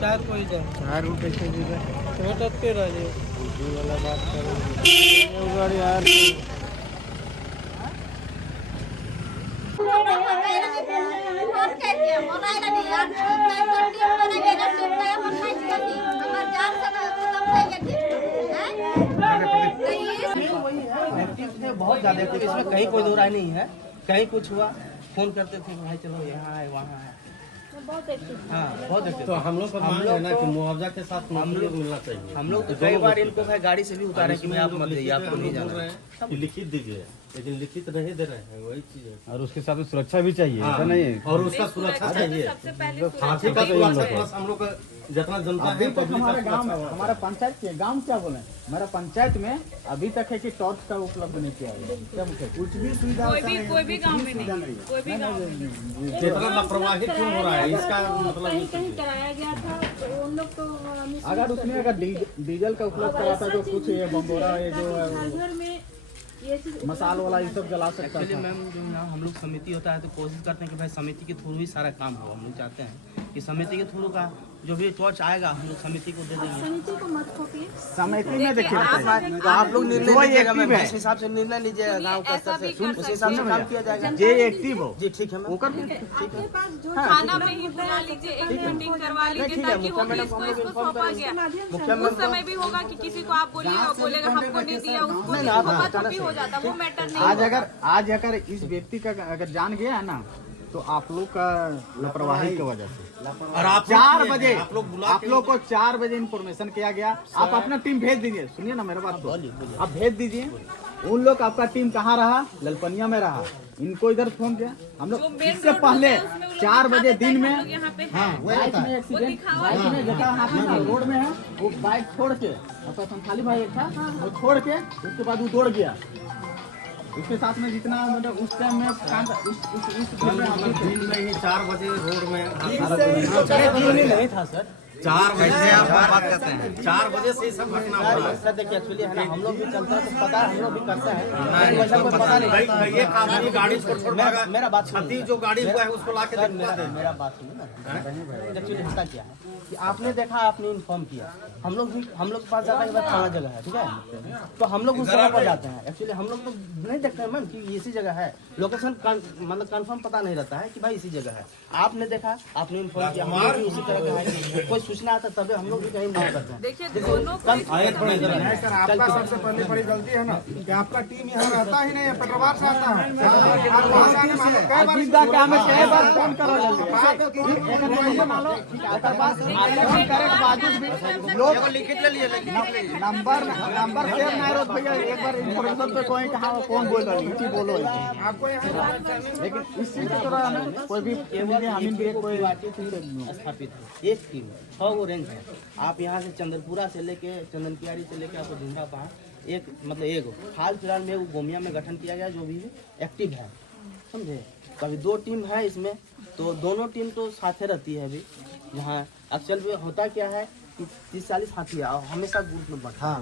4 कोई दे 4 रुपए से दे दे छोटा के रह जाए ये वाला बात करो ये गाड़ी यार बहुत ज्यादा इसमें कहीं कोई दो राय नहीं है। कहीं कुछ हुआ फोन करते थे भाई चलो यहाँ है वहाँ है। हाँ बहुत तो हम लोग का मांग है ना कि मुआवजा के साथ हम लोग मिलना चाहिए। हम लोग तो कई बार इनको भाई गाड़ी से भी उतारे कि मैं आप मत जाइए, आपको नहीं जाना है। लिखित दीजिए, लेकिन लिखित नहीं दे रहे हैं, वही चीज है। और उसके साथ में सुरक्षा भी चाहिए ऐसा नहीं है और उसका सुरक्षा चाहिए, हाथी का सुरक्षा प्लस हम लोग का जितना जनता है पब्लिक का सुरक्षा। हमारा पंचायत के गांव क्या बोले हमारा पंचायत में अभी तक है कि टॉर्च का उपलब्ध नहीं किया है। कुछ भी सुविधा कोई भी गांव में नहीं, कोई भी गांव में नहीं। कितना लापरवाही क्यों हो रहा है इसका मतलब कहीं कराया गया था तो उन लोग तो अगर उसमें अगर डीजल का उपलब्ध कराता तो कुछ ये बम्बोरा ये जो घर में ये चीज मसाल वाला ये सब जला सकता एक्चुअली था। मैम जो यहाँ हम लोग समिति होता है तो कोशिश करते हैं कि भाई समिति के थ्रू ही सारा काम हो। हम लोग चाहते हैं कि समिति के थ्रू का जो भी टॉर्च आएगा हम लोग समिति को दे देंगे। समिति को मत खोपिए। समिति में देखिए आप लोग निर्णय लीजिएगा मैम, जिस हिसाब से निर्णय लीजिएगा गाँव का स्तर से उस हिसाब से काम किया जाएगा। जे एक्टिव हो जी ठीक है मैम। आपके पास जो थाना में ही बुला लीजिए, एक मीटिंग करवा लीजिए ताकि हो कि इसको सौंपा गया। उस समय भी होगा कि किसी को आप बोलेगा हमको नहीं दिया, उसको मत हो जाता, वो मैटर नहीं। आज अगर इस व्यक्ति का अगर जान गया है ना तो आप लोग का लापरवाही की वजह से और आप 4 बजे आप लोग को 4 बजे इन्फॉर्मेशन किया गया। आप अपना टीम भेज दीजिए, सुनिए ना मेरे बात को, आप भेज दीजिए। उन लोग आपका टीम कहाँ रहा? ललपनिया में रहा। इनको इधर फोन किया हम लोग इससे पहले 4 बजे दिन में। हाँ बाइक में एक्सीडेंट, बाइक में जगह रोड में है वो बाइक छोड़ के अपना संथाली भाई एक था वो छोड़ के उसके बाद वो दौड़ गया। उसके साथ में जितना मतलब उस टाइम में दिन में ही 4 बजे रोड में नहीं था सर। 4 बजे आप बात करते हैं, 4 बजे से सब घटना हो रहा है। सर देखिए एक्चुअली है ना हम लोग भी चलता है तो पता है, हम लोग भी करते हैं, वैसा कोई पता नहीं। ये काम गाड़ी छोड़ मेरा बात छाती जो गाड़ी हुआ है उसको लाके सर मेरा बात सुनिए ना। एक्चुअली होता क्या है कि आपने देखा, आपने इन्फॉर्म किया, हम लोग के पास जाता है कि भाई खाना जगह है, ठीक है, तो हम लोग उस जगह पर जाते हैं। एक्चुअली हम लोग तो नहीं देखते हैं मैम कि इसी जगह है, लोकेशन मतलब कंफर्म पता नहीं रहता है कि भाई इसी जगह है। आपने देखा, आपने इन्फॉर्म किया, हम लोग भी उसी तरह का है। कोई सूचना आता तभी हम लोग भी कहीं नहीं करते हैं। देखिए दोनों सर आपका सबसे पहले बड़ी गलती है ना कि आपका टीम यहाँ रहता ही नहीं है, पेट्रोल से आता है। आप वहाँ से आने में हमें कई बार फोन करो लिखित ले लिए नंबर सेव नहीं रहो भैया। एक बार इन्फॉर्मेशन पे कोई कहाँ कौन बोल रहा बोलो आपको यहाँ लेकिन इस चीज की तरह कोई भी कोई स्थापित है। एक टीम 6 गो रेंज है। आप यहाँ से चंद्रपुरा से लेके चंदनकियारी से लेके आपको झुंझा पहाड़ एक मतलब एक हाल फिलहाल में वो गोमिया में गठन किया गया जो भी एक्टिव है, समझे। कभी 2 टीम है इसमें, तो दोनों टीम तो साथे रहती है अभी। यहाँ अक्सर भी होता क्या है कि 30-40 हाथी है हमेशा ग्रुप में बैठा। हाँ,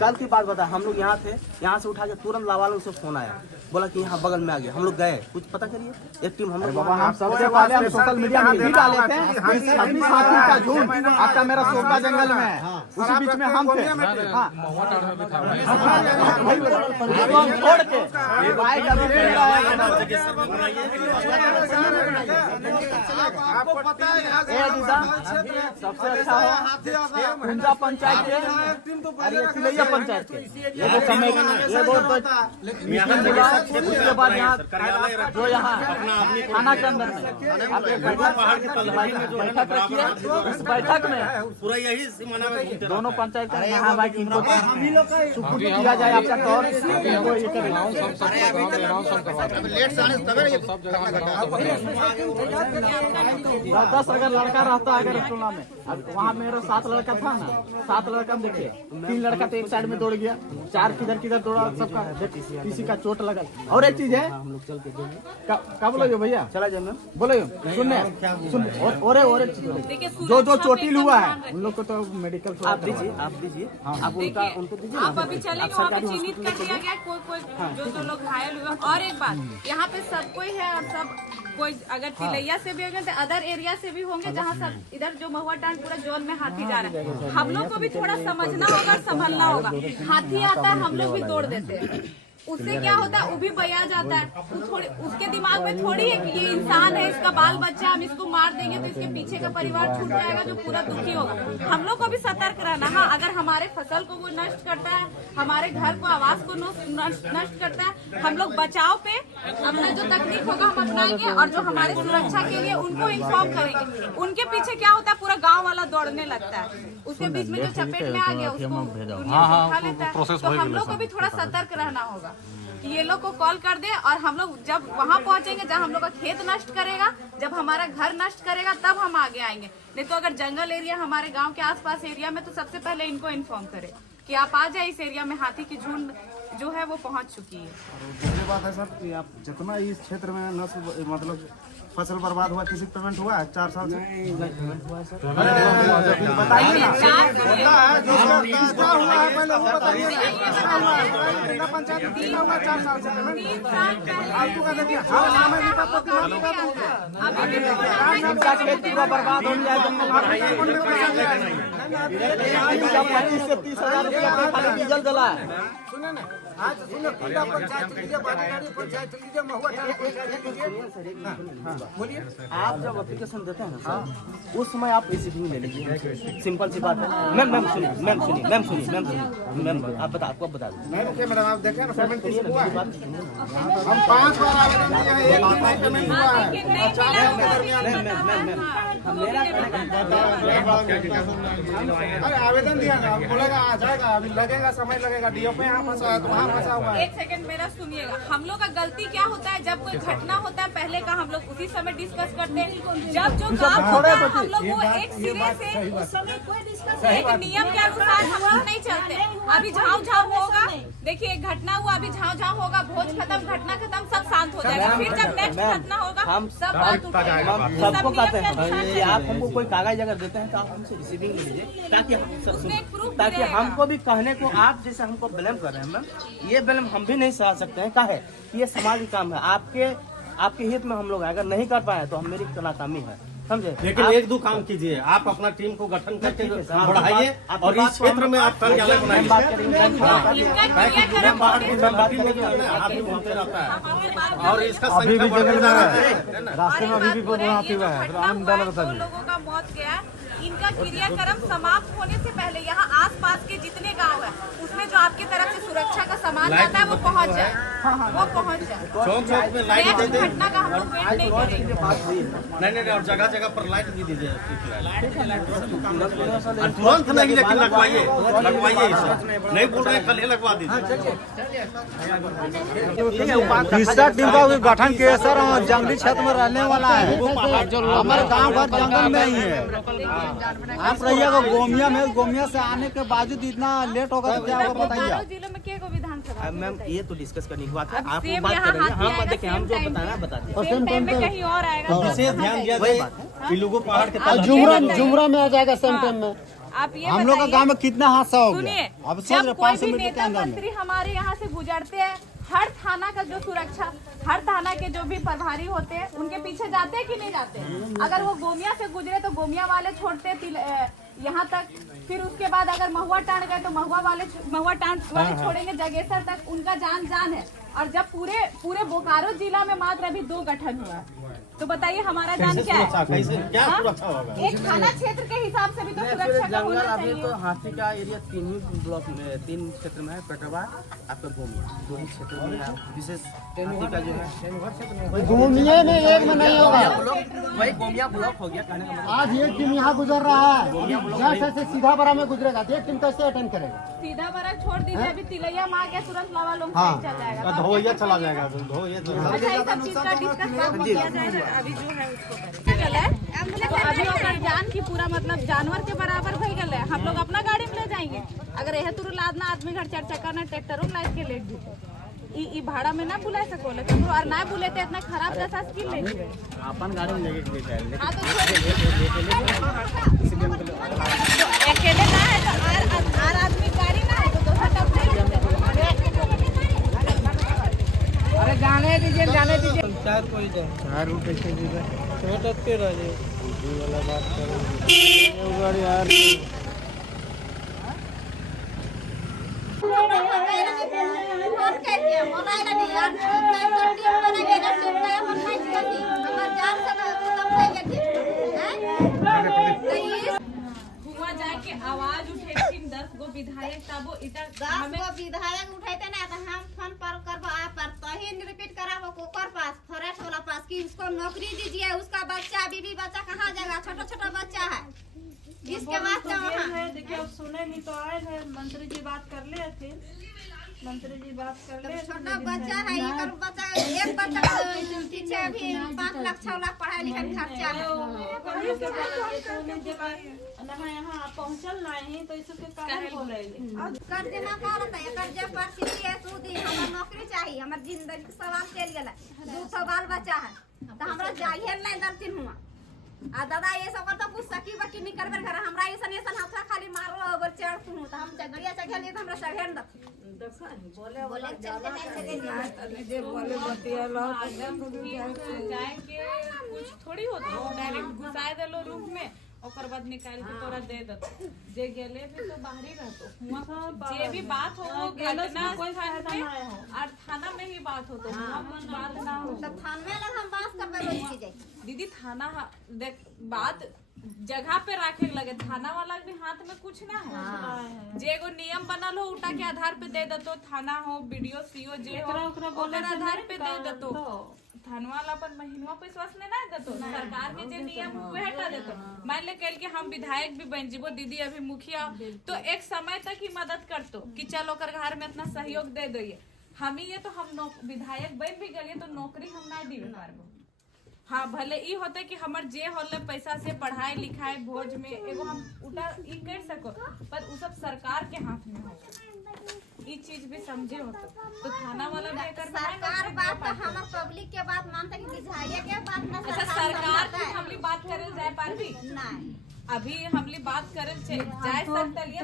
कल की बात बता, हम लोग यहाँ थे, यहाँ से उठा के तुरंत लावालों से फोन आया, बोला कि यहाँ बगल में आ गया। हम लोग गए, कुछ पता करिए, एक टीम हम लोग हम सबसे पहले हम सोशल मीडिया में ही डाले थे 26 हाथी का झुंड आपका मेरा सोका जंगल में है, उसी बीच में हम थे। छोड़ के बाइक सबसे अच्छा हो कुंजा पंचायत के तिलैया पंचायत के ये समय ये बहुत उसके बाद यहाँ जो यहाँ थाना के अंदर में आप एक बैठक रखिए। इस बैठक में पूरा यही सीमाना में दोनों पंचायत का यहाँ भाई इनको सुपुर्द किया जाए आपका तौर इनको ये करें। 10 अगर लड़का रहता है अगर टोला में, अब वहाँ मेरा जो 7 लड़का था ना, 7 लड़का में देखिए 3 लड़का तो एक साइड में दौड़ गया, 4 किधर दौड़ा, सबका किसी का चोट लगा। और एक चीज है, हम लोग चल के देंगे। क्या बोलोगे भैया? चला जाए मैम। बोलो सुनने और एक चीज देखिए, जो सुरक्षा चोटिल पे हुआ एकदम है उन लोग को तो मेडिकल आप दीजिए आप उनका देखिए, उनको दीजिए आप अभी चलेंगे वहाँ पे चिन्हित कर दिया गया कोई जो लोग घायल हुए। और एक बात, यहाँ पे सब कोई है और सब कोई अगर तिलैया से भी होंगे तो अदर एरिया से भी होंगे, जहाँ सब इधर जो महुआ टांड पूरा जोन में हाथी जा रहा है। हम लोग को भी थोड़ा समझना होगा, संभलना होगा। हाथी आता है, हम लोग भी तोड़ देते हैं, उससे क्या होता है, वो भी बया जाता है। वो थोड़ी उसके दिमाग में थोड़ी है कि ये इंसान है, इसका बाल बच्चा, हम इसको मार देंगे तो इसके पीछे का परिवार छूट जाएगा जो पूरा दुखी होगा। हम लोग को भी सतर्क रहना। हाँ, अगर हमारे फसल को वो नष्ट करता है, हमारे घर को आवास को नष्ट करता है, हम लोग बचाव पे अपना जो तकनीक होगा हम अपनाएंगे और जो हमारे सुरक्षा के लिए उनको इन्फॉर्म करेंगे। उनके पीछे क्या होता है, पूरा गाँव वाला दौड़ने लगता है, उसके बीच में जो चपेट में आ गया उसको दुनिया से उठा लेता है। तो हम लोग को भी थोड़ा सतर्क रहना होगा कि ये लोग को कॉल कर दे और हम लोग जब वहाँ पहुँचेंगे जहाँ हम लोग का खेत नष्ट करेगा, जब हमारा घर नष्ट करेगा, तब हम आगे आएंगे। नहीं तो अगर जंगल एरिया हमारे गांव के आसपास एरिया में तो सबसे पहले इनको इन्फॉर्म करें कि आप आ जाए, इस एरिया में हाथी की झुंड जो है वो पहुँच चुकी है। दूसरी बात है सर कि आप जितना इस क्षेत्र में नस्ल मतलब फसल बर्बाद हुआ, किसी पेमेंट हुआ है 4 साल से? बताइए ना, होता है जो क्या हुआ है पहले वो बताइए ना। क्या हुआ है जिला पंचायत में कितना हुआ 4 साल से पेमेंट? फालतू का देखिए, हमें भी पता इनका खेत पूरा बर्बाद हो गया, इनका 25 से 30 हजार रुपया खाली डीजल जला है। सुने ना, आज सुनो, जिला पंचायत लीजिए, बाजीगारी पंचायत लीजिए, महुआ थाना पंचायत लीजिए। बोलिए, आप जब एप्लीकेशन देते हैं ना सर, उस समय आप रिसीविंग ले लीजिए। सिंपल सी बात है। मैम सुनिए मैम आप बता, आपको बता दें। नहीं रुकिए मैडम, आप देखें ना पेमेंट किसी हुआ है? हम 5 बार आवेदन दिए हैं, एक भी नहीं पेमेंट हुआ है। और 4 साल के दरमियान अरे आवेदन दिया ना, बोलेगा आ जाएगा, अभी लगेगा, समय लगेगा। डीओ पे यहाँ फंसा है तो वहाँ फंसा हुआ है। एक सेकंड मेरा सुनिएगा, हम लोग का गलती क्या होता है, जब कोई घटना होता है पहले का हम लोग उसी समय डिस्कस करते हैं। जब जो काम होता है हम लोग वो एक सिरे से एक नियम के अनुसार हम लोग नहीं चलते। अभी झाव होगा, देखिए एक घटना हुआ, अभी झाव होगा, भोज खत्म, घटना खत्म, सब शांत हो जाएगा। फिर जब नेक्स्ट घटना होगा सब बात उठाएगा। सबको कहते हैं कि आप हमको कोई कागज अगर देते हैं तो आप हमसे रिसीविंग ले लीजिए, ताकि हमको भी कहने को, आप जैसे हमको ब्लेम कर रहे हैं मैम, ये ब्लेम हम भी नहीं सह सकते हैं। क्या है, ये समाज का काम है, आपके हित में हम लोग अगर नहीं कर पाए तो हम मेरी नाकामी है, समझे। लेकिन एक दो काम कीजिए, आप अपना टीम को गठन करके बढ़ाइए और इस क्षेत्र में आप कार्यालय बनाइए। आप भी घूमते रहता है और इसका संख्या बढ़ रहा है। रास्ते में अभी भी लोगों का मौत गया। इनका क्रियाक्रम समाप्त होने से पहले यहाँ आसपास के जितने गांव है उसमें जो आपकी तरफ से सुरक्षा का सामान आता है वो पहुँच जाए, वो पहुँच जाए। चौक में लाइट दे दें। घटना का हम लोग वेट नहीं करेंगे। नहीं, और जगह जगह पर लाइट भी दीजिए। तुरंत नहीं, लेकिन लगवाइए इसे। नहीं बोल रहे, कल ही लगवा दीजिए। तीसरा टीम का गठन किया सर, जंगली क्षेत्र में रहने वाला है, हमारे गांव घर जंगल में ही है। आप रहिएगा गोमिया से आने के बावजूद इतना लेट होगा तो क्या होगा बताइए। जिले में के विधानसभा मैम ये तो डिस्कस करने की बात है, आप सेम बात यहाँ करेंगे, हम हाथी देखिए, हम जो आएगा, बताना बताते हैं। सेम टाइम पे कहीं और आएगा। विशेष ध्यान दिया वही जाए बात है। कि लोगों पहाड़ के आप जुमरा में आ जाएगा सेम टाइम में। आप ये हम लोग का गांव में कितना हादसा हो सुनिए, गया, अब जब कोई 500 भी मीटर के नेता अंदर में। मंत्री हमारे यहाँ से गुजरते हैं, हर थाना का जो सुरक्षा, हर थाना के जो भी प्रभारी होते हैं उनके पीछे जाते हैं कि नहीं जाते हैं। अगर वो गोमिया से गुजरे तो गोमिया वाले छोड़ते यहाँ तक, फिर उसके बाद अगर महुआ टांड गए तो महुआ टांड वाले छोड़ेंगे जगेसर तक। उनका जान है। और जब पूरे बोकारो जिला में मात्र अभी 2 गठन हुआ है, तो बताइए हमारा जान क्या है। क्या सुरक्षा होगा? एक थाना क्षेत्र के हिसाब से भी तो सुरक्षा का जंगल होना अभी चाहिए। तो हाथी का एरिया 3 ही ब्लॉक में, 3 क्षेत्र में है, कटवा आपका गोमिया, 2 ही क्षेत्र में है। विशेष हाथी का जो है गोमिया में एक में नहीं होगा। वही गोमिया ब्लॉक हो गया, कहने का मतलब। आज एक टीम यहाँ गुजर रहा है, जैसे सीधा बरा में गुजरेगा तो एक टीम कैसे अटेंड करेगा। सीधा बरक छोड़ दीजिए, अभी तिलैया माँ के तुरंत लावा लोग हाँ। चल जाएगा। तो धोइया चला जाएगा, धोइया चला अच्छा, ये सब चीज का डिस्कस किया जाए, अभी जो है उसको करें। तो अभी ओकर जान की पूरा मतलब जानवर के बराबर भई गए, हम लोग अपना गाड़ी में ले जाएंगे। अगर यह तुरु लादना आदमी घर 4 चक्का ना ट्रैक्टरों में लाद के ले दी, ई भाड़ा में ना बुला सको ले तो और ना बुले तो इतना खराब दशा स्किल ले अपन गाड़ी में लेके लेके आए। हाँ तो अकेले ना है तो हर आदमी गाड़ी ना है तो दोसर टप अरे जाने दीजिए, जाने दीजिए। पंचायत कोई दे 4 रुपए से दीजिए। छोटा के रह जाए वाला बात करो ये गाड़ी यार हुआ जाए के आवाज उठे 10 गो विधायक तब इधर 10 गो विधायक उठेते ना तो हम फोन पर करबो आप पर तही रिपीट कराबो कोकर पास फॉरेस्ट वाला पास कि इसको नौकरी दीजिए, उसका बच्चा बीबी बच्चा कहाँ जाएगा, छोटा छोटा बच्चा है, इसके बाद तो वहाँ देखिए अब सुने नहीं तो आए हैं, मंत्री जी बात कर ले थे, मंत्री जी बात कर ले। छोटा बच्चा है, एक बच्चा एक बच्चा को पीछे अभी 5 लाख 6 लाख पढ़ाई लिखाई खर्चा है। यहाँ पहुँचल नहीं तो इसके कारण बोल रहे कर देना करत है, एकर जे परिस्थिति है सूदी हमरा नौकरी चाहिए, हमर जिंदगी सवाल चल गेला, 200 बाल बच्चा है तो हमरा चाहिए नहीं दरतिन हुआ आ दादा ये सब तो कुछ सकी बकी नहीं करबे घर हमरा ऐसन ऐसन हाथा खाली मारो ओवर चढ़ तू तो हम चगड़िया चगलिए तो हमरा सघेन द बोले चलते नहीं सके जे बोले बतिया लो जाए के कुछ थोड़ी होता है, डायरेक्ट घुसाए देलो रूम में ओकर बाद निकाल के तोरा दे दतो, जे गेले भी तो बाहरी रहतो हुआ जे भी बात हो वो घटना स्थान में और थाना में ही बात हो तो बात ना हो तो थाने में हम बात करबे रोज की जाए दीदी। थाना देख बात जगह पे रखे लगे, थाना वाला भी हाथ में कुछ ना है। जे एगो नियम बनल हो उटा के आधार पे दे दतो, थाना हो बीडीओ सीओ जे हो ओकर आधार पे दे दतो, थाना वाला पर महीनवा पैसा ने ना देतो, सरकार के जे नियम हुए हटा देतो। मान ले कल के हम विधायक भी बन जीवो दीदी अभी मुखिया तो एक समय तक ही मदद करतो कि चलो कर घर में इतना सहयोग दे दो, हम ही ये तो हम विधायक बन भी गए तो नौकरी हम ना दिवे पारबो। हाँ भले ई होते कि हमर जे होले पैसा से पढ़ाई लिखाई भोज में एगो हम उठा ई कर सको, पर उ सब सरकार के हाथ में हो, ई चीज भी समझे होतो तो थाना वाला भी कर सरकार बात तो हमर पब्लिक के बात मानते कि विधायक के बात ना अच्छा सरकार की हमली बात करे जाए पारबी नहीं अभी हमली बात करे जाए सकतलिए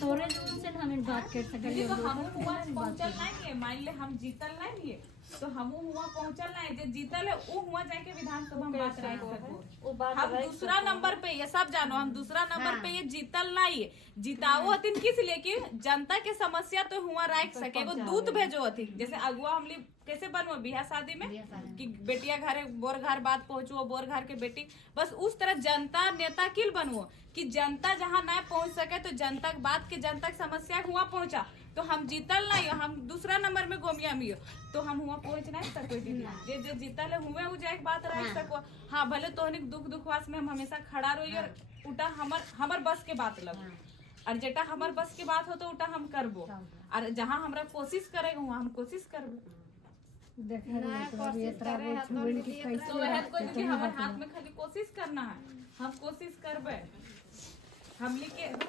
तोरे से हम बात कर सकते तो हम हुआ पहुंचल नहीं है, मान ले हम जीतल नहीं है तो हम हुआ पहुंचल नहीं, जे जीतल है वो हुआ जाके विधानसभा में बात रख सको। हम दूसरा नंबर पे ये सब जानो, हम दूसरा नंबर पे ये जीतल नहीं है, जिताओ हथिन किस लिए कि जनता के समस्या तो हुआ रख सके, वो दूत भेजो हथिन। जैसे अगुआ हमली कैसे बनवो बिहार शादी में कि बेटिया घरे बोर घर बात पहुंचो बोर घर के बेटी, बस उस तरह जनता नेता किल बनवो कि जनता जहाँ न पहुंच सके तो जनता बात के जनता की समस्या हुआ पहुंचा। तो हम जीतल नहीं, हम दूसरा नंबर में गोमिया में तो हम हुआ पहुंच नहीं सको, जे जे जीतल हुए उ जाए बात रख सको। हाँ भले तोहनिक दुख दुखवास में हम हमेशा खड़ा रही और उटा हमर बस के बात लग, और जेटा हमर बस के बात हो तो उटा हम करबो, और जहाँ हमरा कोशिश करेगा वहाँ हम कोशिश करबो। तो वह कोई हमारे हाथ में खाली कोशिश करना है, हम कोशिश करबे हमली के